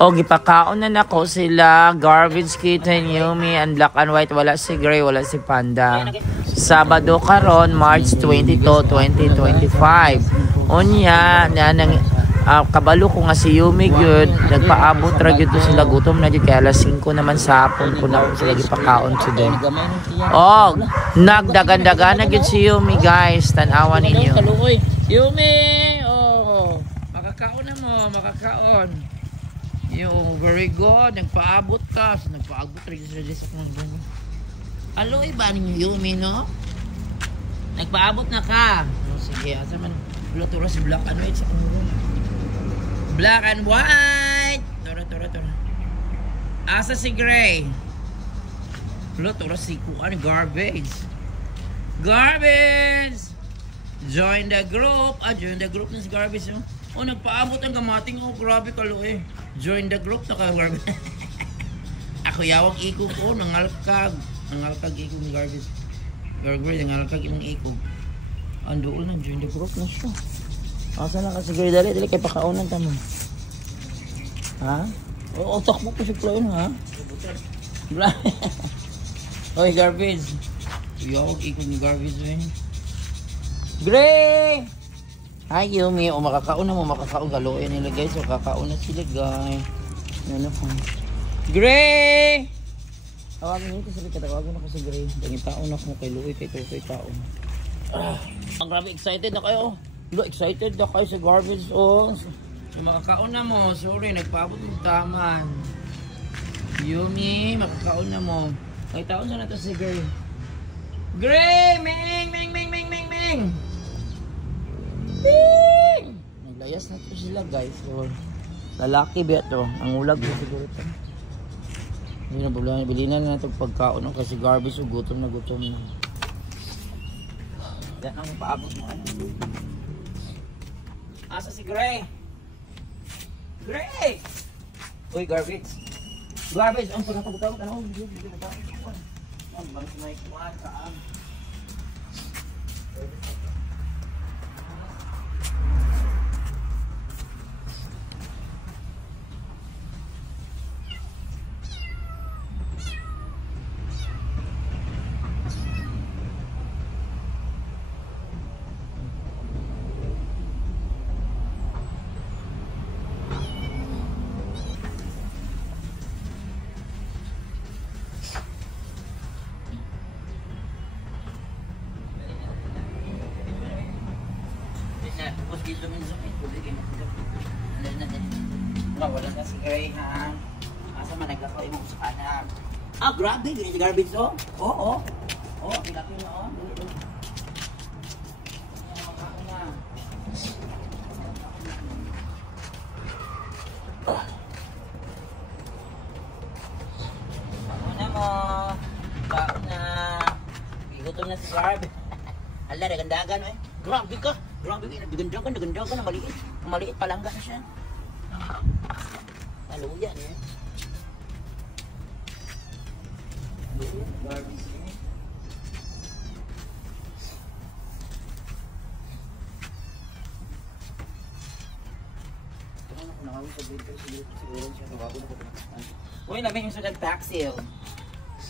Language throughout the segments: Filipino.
O gipakaon na nako sila Garbage Kitten, Yumi, and Black and White. Wala si Gray, wala si Panda. Sabado karon, March 22, 2025. Unya na nang kabalo ko nga si Yumi gyud, nagpaabot ra gyud to sila, gutom na gyud kay alas 5 naman sa hapon ko na sila gipakaon today. Oh, nagdagan-dagan na gyud si Yumi, guys. Tan-awan ninyo. Yumi, oh, makakaon na mo, makakaon. Yung very good, nagpaabot ka, so nagpaabot rin sa mundo. Aloy ba ninyo Yumi, no? Nagpaabot na ka. Oh, sige, asa man luto si Black and White sa kumulo. Black and White. Tora. Asa si Gray? Luto si kuan Garbage. Join the group. Join the group na si Garbage, no? Oh, nagpaabot ang gamating. Oh, grabe ka, lo eh. Join the group na ka, Garbage. Ako yawag iko ko, nangalkag iko ng Garbage. Garbage, nangalkag imong iko. Andoon na, join the group na siya. Asa na ka, sige, dali kay pakaunan tamo. Ha? O, takbo po si Floyn, ha? Oy, Garbage. Yawag iko ng Garbage, eh. Gray! Hi, Yumi. O, makakaon na mo. Makakaon. Galoin nila, guys. O, kakaon na sila, guys. Ano po? Gray! Tawagin nito sila. Tawagin ako si Gray. Dangin taon ako kay Louie. Kay Toy taon. Ang grabe, excited na kayo. Lo, excited na kayo sa Garbage. O, makakaon na mo. Sorry, nagpaabot ng taman. Yumi, makakaon na mo. Ay, taon na to si Gray. Gray! Ming! Naglayas na to sila, guys. So, lalaki ba ito? Ang ulag na siguro ito. Hindi na bulan. Bilinan na ito pagkaon kasi Garbage o gutom na. Yan ang paabot mo. Asa si Gray? Gray! Uy, Garbage. Ang pagkakabutawag. Ano? Ang bangis na ikuan. Saan? Wala na si Gray, ha? Asa man naglakaw mo sa anak. Grabe, ganyan si Garbage, oh. Oo. Pinaki mo, oh. Makakaon na. Kaon na mo. Kaon na. Gutom na si Garbage. Hala, nagandagan, eh. Grabe ka. Nagandagan na maliit. Maliit palangga na siya. Haluyan, eh. Garbage, eh. Uy, namin yung sunod taxi, oh.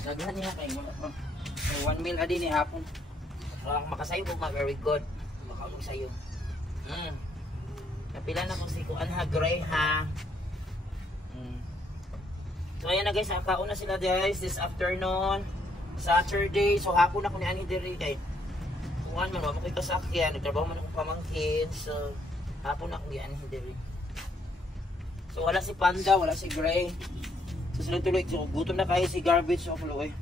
Naghan niya kayo. 1 meal a day ni hapon. Makasayo po, very good. Makaulog sa'yo. Napila na kung si Kuan ha, Gray, ha. So ayan na, guys, nakaon na sila, guys, this afternoon, Saturday. So hapon ako ni Ani Diri kay Kuan man, mamakay kasakyan, nagtrabaho man akong pamangkin. So hapon ako ni Ani Diri. So wala si Panda, wala si Gray. So sila tuloy, so gutom na kayo si Garbage, so kulo eh.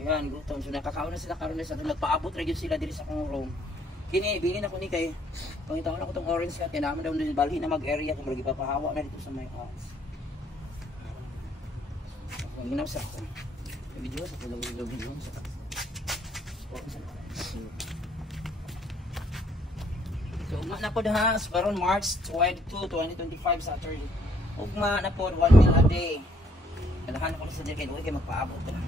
Ayan, gutom. So nakakaon na sila karon sa nagpaabot ra gyud sila diri sa akong room. Kini bilhin ako ni kay pangitaon ako tong orange cat, kay naman daw din balhin na mag-area kung magipapahawa na dito sa my house. Ang ginaw sa ako. May video sa video sa so ugma na po ha, karon March 22, 2025 Saturday. Ugma na po 1 meal a day. Kailangan ko sa diri kay magpaabot na.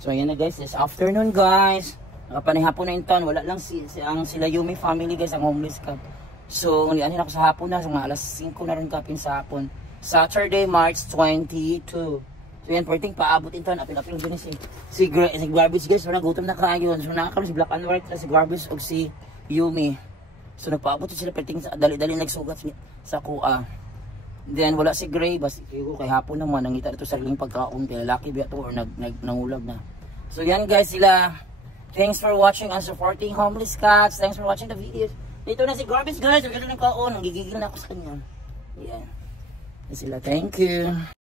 So ayan na guys, this afternoon guys. Nakapanihapon na inton, wala lang ang sila Yumi family guys, ang homeless camp. So ano ako sa hapon na, so mga alas 5 na rin kapin sa hapon. Saturday, March 22. So yan, perting paabot inton, apil-apil din si Garbage guys, so nagutom na kayon. So nakakaroon si Black and White, si Garbage o si Yumi. So nagpaabot sila perting dali-dali nagsugat sa kuha. Then wala si Gray, basta kay hapon naman nangita dito sa ilang pagkaon, kaya lalaki ba to or nangulag na. So yan guys sila. Thanks for watching and supporting Homeless Cats. Thanks for watching the videos. Dito na si Garbage guys, gano'n ng kaon, nagigigil na ako sa kanya. Yan. Sila, thank you.